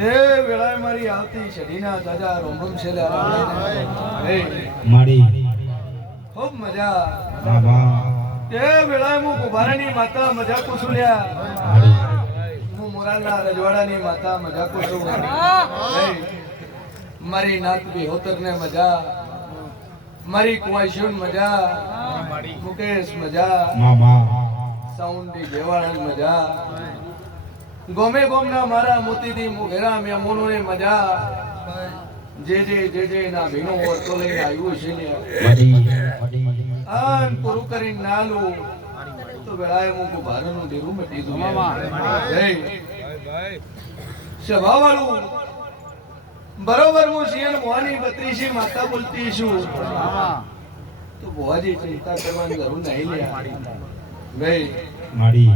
આવતી શરીના દાદા રોમ રોમ હે માડી ખૂબ મજા. બાબા એ વેળાએ હું કુભારાની માતા મજા કુસુલ્યા માડી હું મોરાલના રજવાડાની માતા મજા કુશું હે. મારી નાત વિહોતરને મજા. મારી કુવાઈશુન મજા. મુકેશ મજા. મામા સાઉન્ડી જેવાળા મજા. ગોમે ગોમના મારા મોતીથી મુઘેરા મેમોનોને મજા. જે જે જે જે ના ભીનો વર્તો લઈને આવ્યું છે ને. આન પૂરું કરીને નાલું. તો વેળાએ હું ભારતનું દેરું મટી દઉં જય. સભાવાળું. બરોબર હું સિંહ મોહની બત્રીસી માતા બોલતી છું. તો ભુવાજી ચિંતા કરવાની જરૂર નહીં મારી. ભાઈ માડી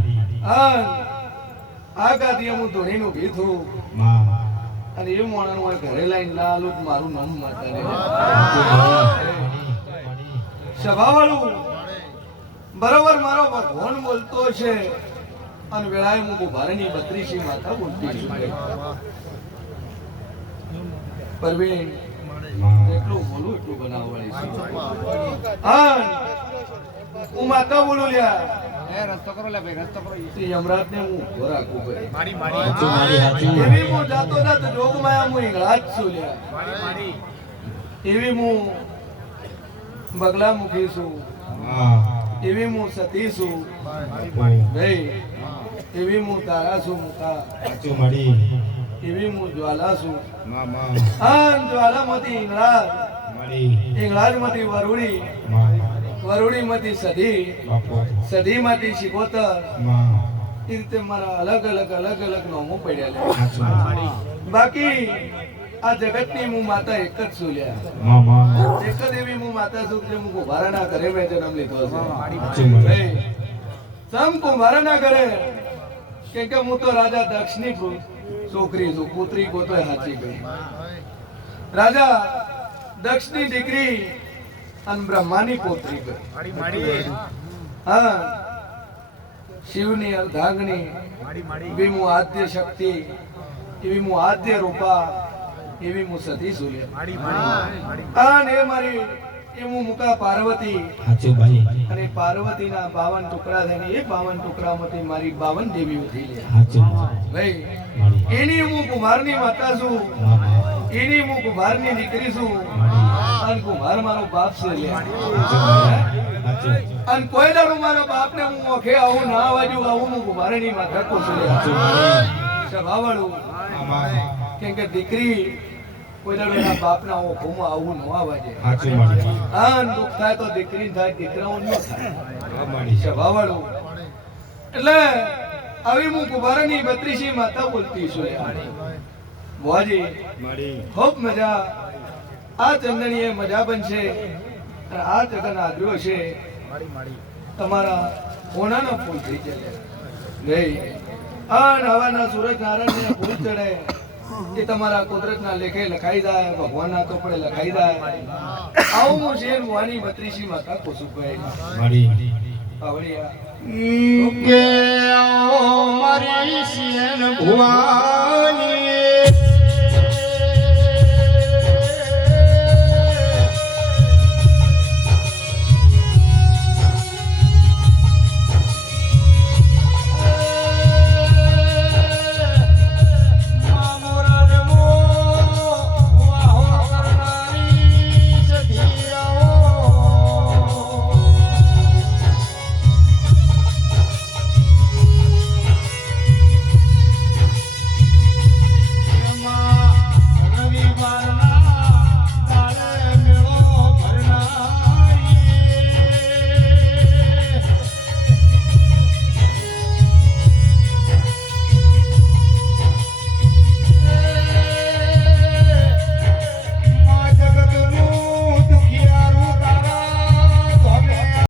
આ આ ગાદી હું ધોણીનું ગીત હું. અને એ માણસ મારે ઘરે લાઈન લાલુ મારું નામ માતા સભાવાળું બરોબર મારો ભગવાન બોલતો છે. અને વેળાએ હું ભારતની બત્રીસી માતા બોલતી છું. પરવીન એટલું બોલું એટલું બનાવવાની છે. હા હું માતા બોલું લ્યા. હું હાચું એવી હું જાતો જાતો જોગમાયા હું ઈંગળા જ છું લ્યા. એવી હું બગલા મુખી છું. એવી હું સતી છું. ભાઈ એવી હું તારા છું મુકા. હાચું એવી હું જ્વાલા છું. મામા. હા જ્વાલામાંથી ઈંગળાજ માડી ઈંગળાજમાંથી વરુડી. મા વરુડીમાંથી સધી સધીમાંથી શિકોતર. એ રીતે મારા અલગ અલગ અલગ અલગ નોમો પડ્યા બાકી આ જગતની હું માતા એક જ છું લ્યા. એક જ એવી હું માતા છું કે હું કુંભારાના ઘરે મેં જન્મ લીધો છે. સમ કુંભારાના ઘરે. કેમ કે હું તો રાજા દક્ષની છોકરી છું પુત્રી ગોતોય હાચી ગઈ. રાજા દક્ષની દીકરી અને બ્રહ્માની પુત્રી ગઈ. હા. શિવની અર્ધાંગની વિમુ આદ્ય શક્તિ એવી હું આદ્ય રૂપા એવી હું સતી સૂર્ય અને મારી એ હું મુકા પાર્વતી. ભાઈ. અને પાર્વતીના બાવન ટુકડા થઈને એ બાવન ટુકડામાંથી મારી બાવન દેવીઓ થઈ લે હાચું. ભાઈ એની હું કુમારની માતા છું. એની હું કુમારની દીકરી છું. અને કુમાર મારો બાપ છે લે. અને કોઈ દાડો મારા બાપને હું ઓખે આવું ના બાજુ આવું હું કુમારની માતા હાચું માડી કેમ કે દીકરી કોઈ દાડો એના બાપના આવું ન આવાજે હાચું હા દુઃખ થાય તો દીકરી થાય દીકરાઓ ન થાય. હા એટલે આવી હું કુબારાની બત્રીસી માતા બોલતી છું ખૂબ મજા. આ ચંદણીએ મજા બનશે. અને આ જગન આદ્યો છે. તમારા હોનાના ફૂલ થઈ જાય ગઈ આ હવાના સૂરજ નારાયણને ફૂલ ચડે. એ તમારા કુદરતના લેખે લખાઈ જાય, ભગવાનના કપડે લખાઈ જાય. આવું હું શેર ભુવાની બત્રીસી માતા કુસુભાઈ માડી પાવડિયા કે મારી શિયન ભુવાની